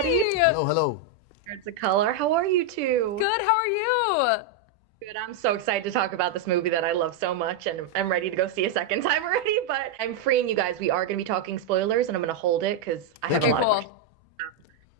Freddie. Hello, hello. It's a color. How are you two? Good, how are you? Good. I'm so excited to talk about this movie that I love so much, and I'm ready to go see a second time already, but I'm freeing you guys. We are going to be talking spoilers, and I'm going to hold it because I have a lot of questions.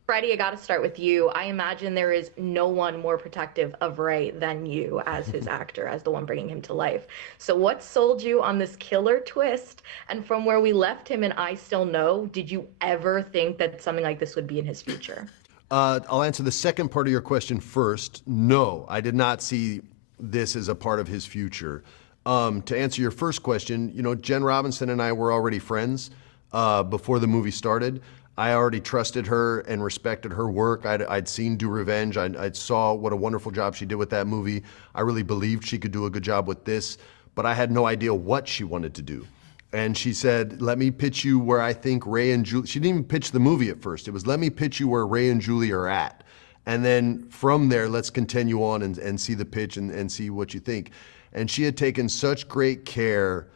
Freddie, I got to start with you. I imagine there is no one more protective of Ray than you as his actor, as the one bringing him to life. So what sold you on this killer twist? And from where we left him in I Still Know, did you ever think that something like this would be in his future? I'll answer the second part of your question first. No, I did not see this as a part of his future. To answer your first question, you know, Jen Robinson and I were already friends before the movie started. I already trusted her and respected her work. I'd seen Do Revenge. I saw what a wonderful job she did with that movie. I really believed she could do a good job with this, but I had no idea what she wanted to do. And she said, let me pitch you where I think Ray and Julie, she didn't even pitch the movie at first. It was, let me pitch you where Ray and Julie are at. And then from there, let's continue on and see the pitch and see what you think. And she had taken such great care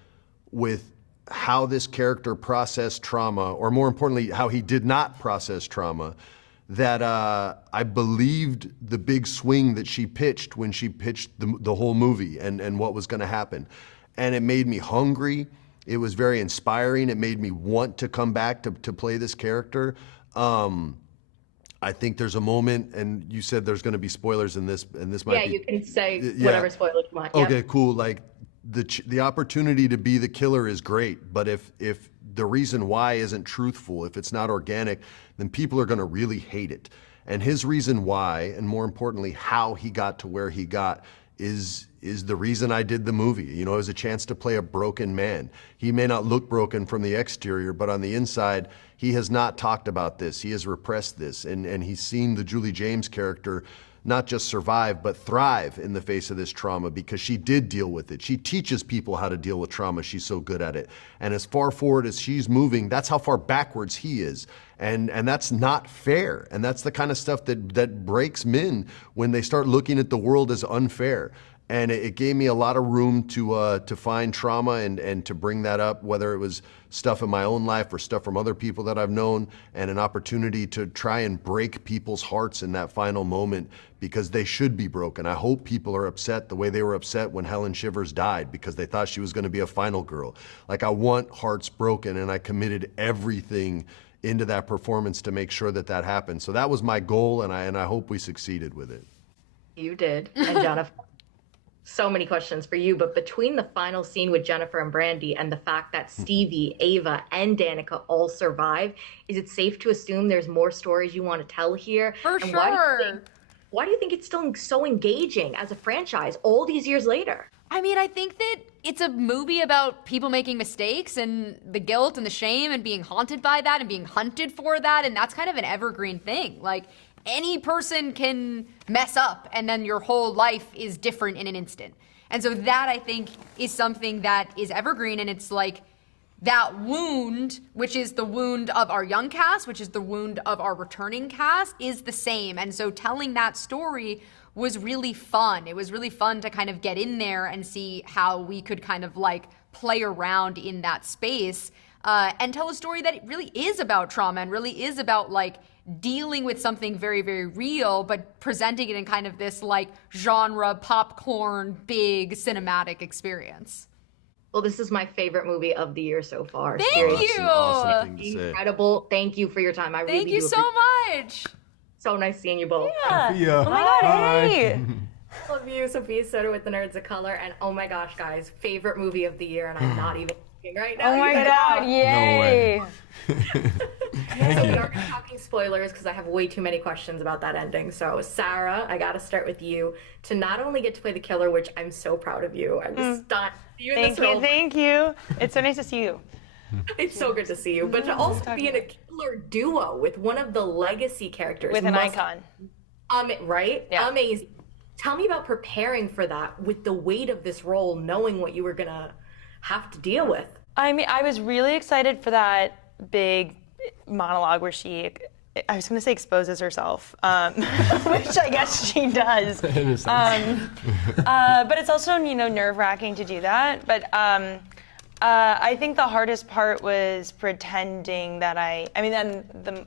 with how this character processed trauma, or more importantly, how he did not process trauma, that I believed the big swing that she pitched when she pitched the whole movie and what was gonna happen. And it made me hungry. It was very inspiring. It made me want to come back to play this character. I think there's a moment, and you said there's gonna be spoilers in this, and this might be. Yeah, you can say whatever spoilers you want. Okay, cool. Like, the opportunity to be the killer is great, but if the reason why isn't truthful, if it's not organic, then people are gonna really hate it. And his reason why, and more importantly, how he got to where he got, is the reason I did the movie. You know, it was a chance to play a broken man. He may not look broken from the exterior, but on the inside, he has not talked about this. He has repressed this, and he's seen the Julie James character not just survive, but thrive in the face of this trauma because she did deal with it. She teaches people how to deal with trauma. She's so good at it. And as far forward as she's moving, that's how far backwards he is. And that's not fair. And that's the kind of stuff that breaks men when they start looking at the world as unfair. And it gave me a lot of room to find trauma and to bring that up, whether it was stuff in my own life or stuff from other people that I've known, and an opportunity to try and break people's hearts in that final moment because they should be broken. I hope people are upset the way they were upset when Helen Shivers died because they thought she was going to be a final girl. Like, I want hearts broken, and I committed everything into that performance to make sure that that happened. So that was my goal, and I hope we succeeded with it. You did. And Jonathan, so many questions for you, but between the final scene with Jennifer and Brandy and the fact that Stevie, Ava, and Danica all survive, is it safe to assume there's more stories you want to tell here? For and sure. Why do you think it's still so engaging as a franchise all these years later? I mean, I think that it's a movie about people making mistakes and the guilt and the shame and being haunted by that and being hunted for that, and that's kind of an evergreen thing. Like, any person can mess up and then your whole life is different in an instant. And so that, I think, is something that is evergreen, and it's like that wound, which is the wound of our young cast, which is the wound of our returning cast, is the same. And so telling that story was really fun. It was really fun to kind of get in there and see how we could kind of like play around in that space and tell a story that really is about trauma and really is about like dealing with something very, very real, but presenting it in kind of this like genre, popcorn, big cinematic experience. Well, this is my favorite movie of the year so far. Thank Seriously. you. Awesome thing to say. Incredible. Thank you for your time. I really Thank do you so appreciate much. So nice seeing you both. Yeah. Oh my god, hey! Love you, Sophia Soto with the Nerds of Color. And oh my gosh, guys, favorite movie of the year, and I'm not even kidding right now. Oh my You god, know. yay! So we are going to be talking spoilers because I have way too many questions about that ending. So Sarah, I got to start with you to not only get to play the killer, which I'm so proud of you. I'm just stunned. Thank you. It's so nice to see you. It's so good to see you. But to also be in a killer duo with one of the legacy characters. With an icon. Right? Yeah. Amazing. Tell me about preparing for that with the weight of this role, knowing what you were going to have to deal with. I mean, I was really excited for that big monologue where she, I was going to say exposes herself, which I guess she does. But it's also, nerve-wracking to do that. But I think the hardest part was pretending that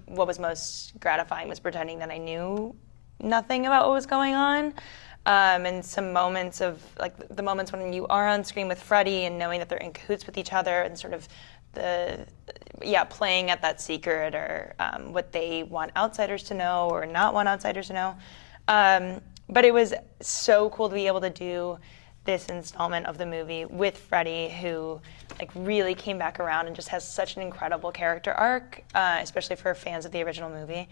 what was most gratifying was pretending that I knew nothing about what was going on. And some moments of, like, the moments when you are on screen with Freddie and knowing that they're in cahoots with each other and sort of playing at that secret or what they want outsiders to know or not want outsiders to know. But it was so cool to be able to do this installment of the movie with Freddie, who like really came back around and just has such an incredible character arc, especially for fans of the original movie.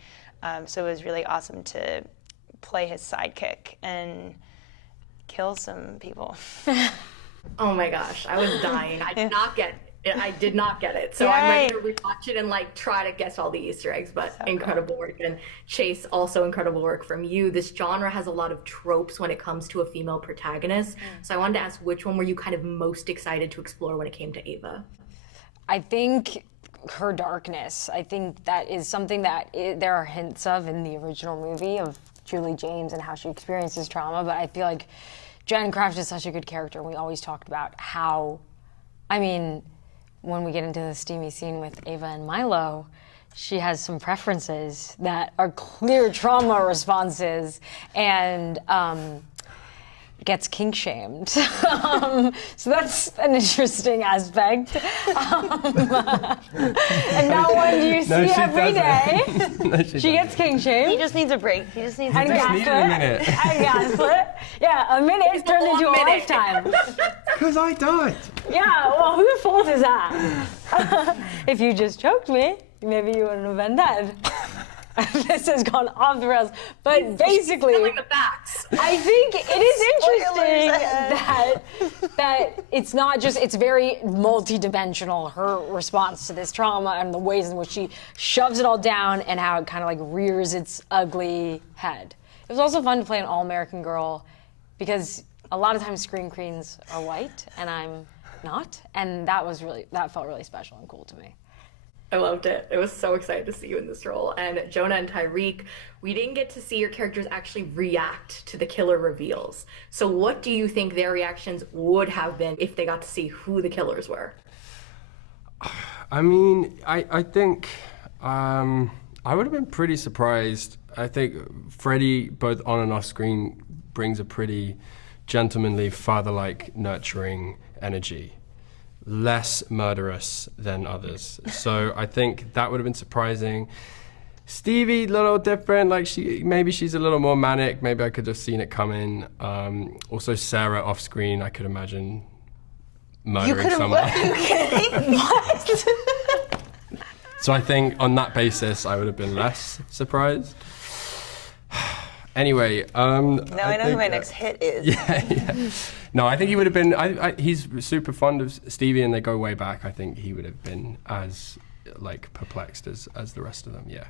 So it was really awesome to play his sidekick and kill some people. Oh my gosh, I was dying. I did not get it. So I'm ready to rewatch it and like try to guess all the Easter eggs, but so incredible work. And Chase, also incredible work from you. This genre has a lot of tropes when it comes to a female protagonist. So I wanted to ask, which one were you kind of most excited to explore when it came to Ava? I think her darkness. I think that is something that there are hints of in the original movie of Julie James and how she experiences trauma, but I feel like Jen crafted such a good character. We always talked about how, I mean, when we get into the steamy scene with Ava and Milo, she has some preferences that are clear trauma responses and gets kink shamed. So that's an interesting aspect. And not one do you see every day. She gets kink shamed. He just needs a break. He just needs a break. And gaslit. Yeah, a minute turned into a lifetime. Because I died. Yeah, well, whose fault is that? If you just choked me, maybe you wouldn't have been dead. This has gone off the rails, but basically, the facts. I think it is interesting that it's not just, it's very multi-dimensional, her response to this trauma and the ways in which she shoves it all down and how it kind of like rears its ugly head. It was also fun to play an all-American girl because a lot of times screen queens are white and I'm not, and that felt really special and cool to me. I loved it. I was so excited to see you in this role. And Jonah and Tyriq, we didn't get to see your characters actually react to the killer reveals. So what do you think their reactions would have been if they got to see who the killers were? I mean, I think I would have been pretty surprised. I think Freddie, both on and off screen, brings a pretty gentlemanly, father-like, nurturing energy. Less murderous than others. So I think that would have been surprising. Stevie, a little different, like maybe she's a little more manic, maybe I could have seen it coming. Also Sarah off screen, I could imagine murdering someone. Are you kidding? What? So I think on that basis, I would have been less surprised. Anyway, now I know who my next hit is. Yeah. No, I think he would have been. He's super fond of Stevie, and they go way back. I think he would have been as like perplexed as the rest of them. Yeah.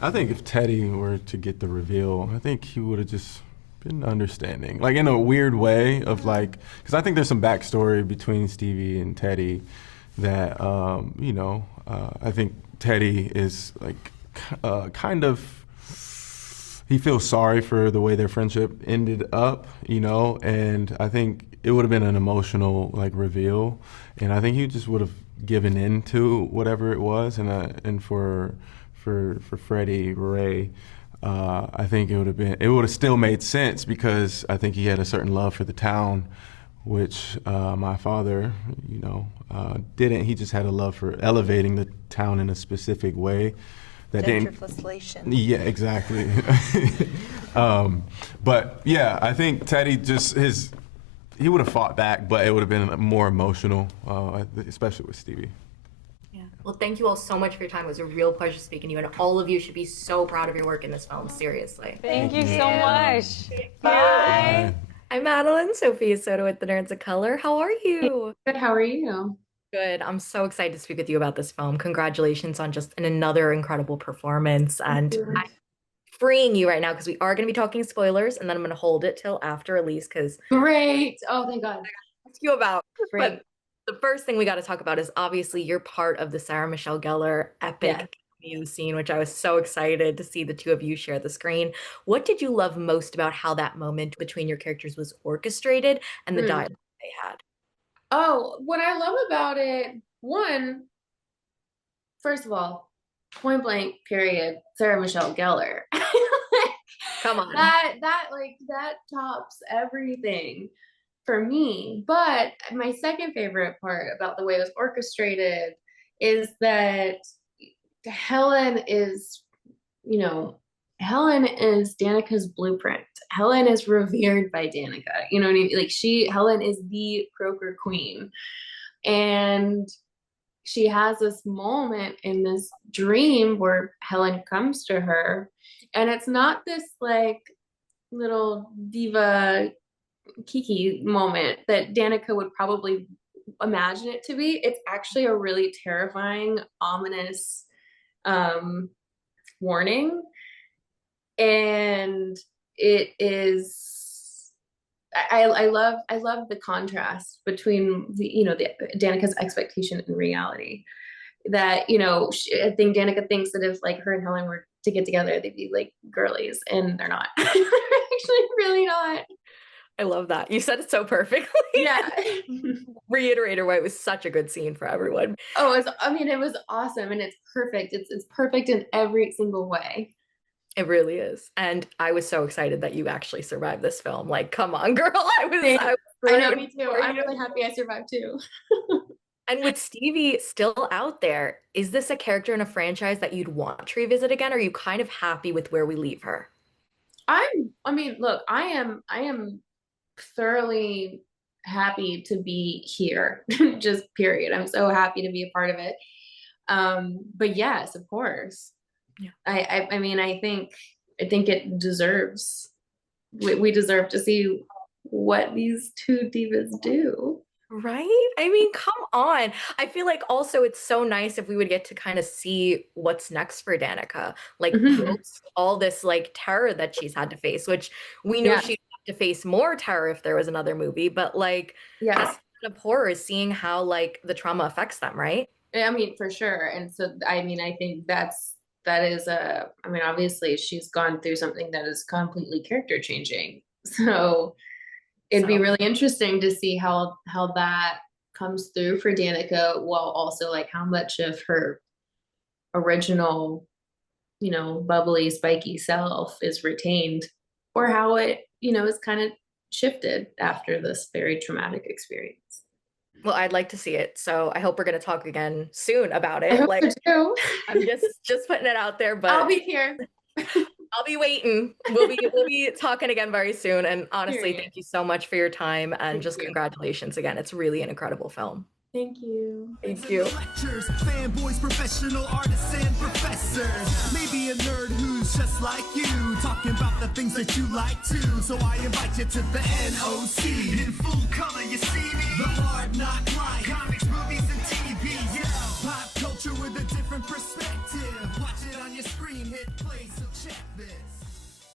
I think if Teddy were to get the reveal, I think he would have just been understanding, like in a weird way of like, because I think there's some backstory between Stevie and Teddy that I think Teddy is like kind of. He feels sorry for the way their friendship ended up, and I think it would have been an emotional like reveal, and I think he just would have given in to whatever it was, and for Freddie Ray, I think it would have still made sense because I think he had a certain love for the town, which my father, didn't. He just had a love for elevating the town in a specific way. Gentrification. Yeah, exactly. But yeah, I think Teddy he would have fought back, but it would have been more emotional, especially with Stevie. Yeah. Well, thank you all so much for your time. It was a real pleasure speaking to you, and all of you should be so proud of your work in this film. Seriously. Thank you so much. Bye. I'm Madelyn, Sophia Soto with the Nerds of Color. How are you? Good. How are you? Good. I'm so excited to speak with you about this film. Congratulations on just another incredible performance. And I'm freeing you right now because we are going to be talking spoilers, and then I'm going to hold it till after release because great. Oh, thank God. Ask you about. Great. But the first thing we got to talk about is obviously you're part of the Sarah Michelle Gellar epic cameo scene, which I was so excited to see the two of you share the screen. What did you love most about how that moment between your characters was orchestrated and the dialogue they had? Oh, what I love about it, one, first of all, point blank, period, Sarah Michelle Gellar. Come on. That tops everything for me. But my second favorite part about the way it was orchestrated is that Helen is, you know, Helen is Danica's blueprint. Helen is revered by Danica. You know what I mean? Like Helen is the croaker queen. And she has this moment in this dream where Helen comes to her, and it's not this like little diva Kiki moment that Danica would probably imagine it to be. It's actually a really terrifying, ominous warning. And it is I love the contrast between the Danica's expectation and reality. That I think Danica thinks that if like her and Helen were to get together, they'd be like girlies, and they're not. They're actually really not. I love that. You said it so perfectly. Yeah. Reiterator why it was such a good scene for everyone. Oh, it was awesome, and it's perfect. It's perfect in every single way. It really is. And I was so excited that you actually survived this film. Like, come on, girl. I know, me too. I'm really happy I survived too. And with Stevie still out there, is this a character in a franchise that you'd want to revisit again? Or are you kind of happy with where we leave her? Look, I am thoroughly happy to be here. Just period. I'm so happy to be a part of it. But yes, of course. Yeah. I think it deserves. We deserve to see what these two divas do. Right? I mean, come on. I feel like also it's so nice if we would get to kind of see what's next for Danica. Like all this like terror that she's had to face, which we know she'd have to face more terror if there was another movie, but like that's kind of horror is seeing how like the trauma affects them, right? I mean, for sure. And so I think obviously she's gone through something that is completely character changing. So it'd be really interesting to see how that comes through for Danica, while also like how much of her original, bubbly, spiky self is retained, or how it, is kind of shifted after this very traumatic experience. Well, I'd like to see it. So I hope we're going to talk again soon about it. I hope so too. I'm just putting it out there, but I'll be here. I'll be waiting. We'll be talking again very soon. And honestly, thank you so much for your time, and congratulations again. It's really an incredible film. Thank you. Thank you. Lectures, fanboys, professional artists, and professors. Maybe a nerd who's just like you, talking about the things that you like too. So I invite you to the NOC. In full color, you see me. The hard knock life. Comics, movies, and TV. Yeah. Pop culture with a different perspective. Watch it on your screen, hit play, so check this.